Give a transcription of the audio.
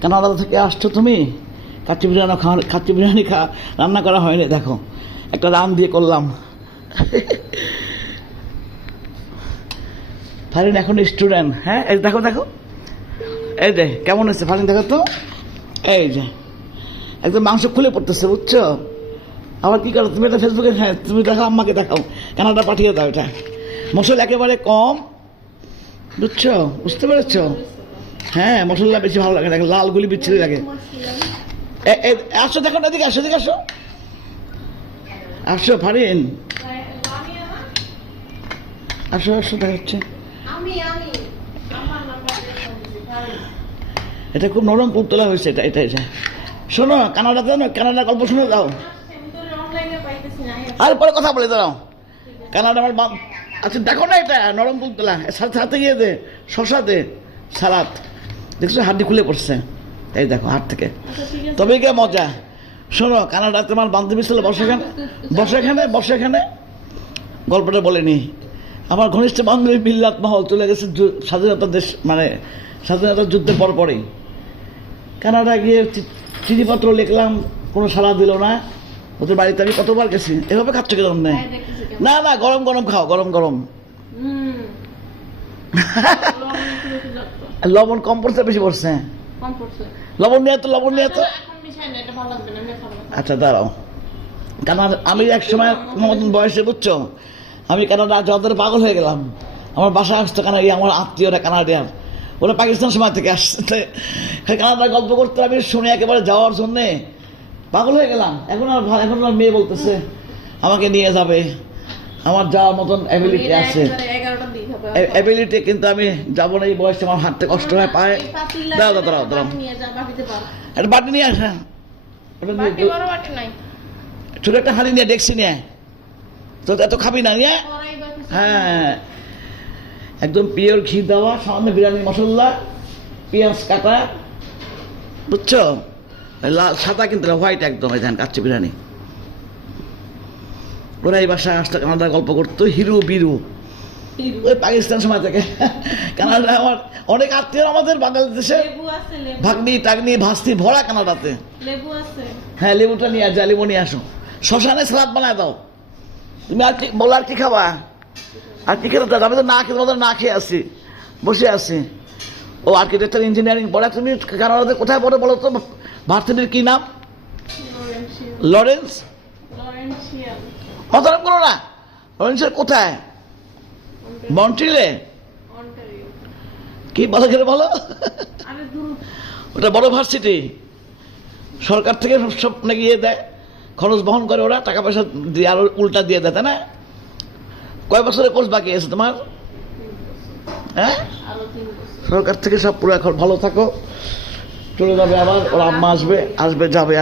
Canada থেকে আসছো তুমি? কাচ্চি বিরিয়ানি রান্না করা হয়নি, দেখো একটা রান দিয়ে করলাম। ফারিন এখন স্টুডেন্ট। হ্যাঁ, এই দেখো দেখো, এই যে কেমন হচ্ছে ফারিন, দেখো তো, এই যে একদম মাংস খুলে পড়তেছে, বুঝছো? আবার কি করো তুমি? এটা ফেসবুকে, হ্যাঁ তুমি দেখাও, আম্মাকে দেখাও, কানাডা পাঠিয়ে দাও। এটা মশলা একেবারে কম, বুঝছো? বুঝতে পেরেছ? হ্যাঁ, মশলা বেশি ভালো লাগে, দেখো লালগুলি বিচ্ছিরি লাগে। আসো, দেখো না, এদিকে আসো, এদিকে আসো, আসো ফারিন, আসো আসো, দেখা যাচ্ছে। এটা খুব নরম পুতলা হয়েছে, এটা এটা এটা শোনো, কানাডাতে না, কানাডার গল্প শুনে দাও, আর পরে কথা বলে দাঁড়াও। কানাডা আমার আচ্ছা, দেখো না, এটা নরম পুতলা, সাথে গিয়ে দে শশা দে, সালাদ, দেখছো হাড্ডি খুলে পড়ছে, এই দেখো হাত থেকে, তবে কে মজা। শোনো, কানাডাতে তোমার বান্ধবী ছিল, বসে এখানে গল্পটা বলেনি। আমার ঘনিষ্ঠ বান্ধবী মিল্লাত মহল চলে গেছে স্বাধীনতার দেশ, মানে স্বাধীনতার যুদ্ধের পরপরই। কানাডা গিয়ে চিঠিপত্র লিখলাম, কোনো সাড়া দিল না। ওদের বাড়িতে আমি কতবার গেছি। এভাবে খাচ্ছ কেন? না না, গরম গরম খাও, গরম গরম। লবণ কম পড়ছে, বেশি পড়ছে? লবণ নিয়ে তো, লবণ নিয়ে তো। আচ্ছা দাঁড়াও, কানাডা আমি এক সময় মতন বয়সে, বুঝছো, আমি কানাডা যাওয়ার পাগল হয়ে গেলাম। আমার বাসা আসতো কানাডা, আমার আত্মীয়রা কানাডিয়ান, ওরা পাকিস্তান সময় থেকে আসছে, কানাডার গল্প করতে আমি শুনে একেবারে যাওয়ার জন্যে পাগল হয়ে গেলাম। এখন আর মেয়ে বলতেছে আমাকে নিয়ে যাবে, আমার যাওয়ার মতন অ্যাবিলিটি আছে, অ্যাবিলিটি, কিন্তু আমি যাবো না, এই বয়সে আমার হাঁটতে কষ্ট হয়, পায়ে। দাঁড়াও দাঁড়াও দাঁড়াও, একটা বাটি নিয়ে আসা, ছোট একটা হাঁড়ি নিয়ে, ডেকসি নিয়ে, তো এত খাবি না নিয়ে। হ্যাঁ, একদম পিওর ঘি দেওয়া, সামান্য বিরিয়ানি মশলা, পেঁয়াজ কাটা, বুঝছো, সাদা কিন্তু হোয়াইট একদম, এই কাচ্চি বিরিয়ানি। ওরা এই বাসায় আসতো, কানাডা গল্প করতো, হিরু বিরু, ওই পাকিস্তান সময় থেকে। কানাডা আমার অনেক আত্মীয়, আমাদের বাংলাদেশে ভাগ্নি টাগনি ভাস্তি ভরা কানাডাতে। হ্যাঁ, লেবুটা নিয়ে যা, লেবু নিয়ে আসো, শ্মশানে সালাদ বানায় দাও। তুমি আর কি বলো, আর কি খাবা? আর কি খেতে? আমি তো না খেতে, না খেয়ে আসি, বসে আছি। ও আর্কিটেকচার ইঞ্জিনিয়ারিং পড়া। তুমি কানাডাতে কোথায় পড়ো বলো তো? ভার্সিটির কি নাম? লরেন্স। মতলব করো না, লরেন্সের কোথায়? মন্ট্রিলে? কি বলো, খেলে বলো, ওটা বড় ভার্সিটি, সরকার থেকে সব নাকি ইয়ে দেয়, খরচ বহন করে ওরা, টাকা পয়সা দিয়ে আরো উল্টা দিয়ে দেয়, তাই না? কয় বছরের কোর্স বাকি আছে তোমার? হ্যাঁ, সরকার থেকে সব পুরো। এখন ভালো থাকো, চলে যাবে আবার, ওর আম্মা আসবে, যাবে।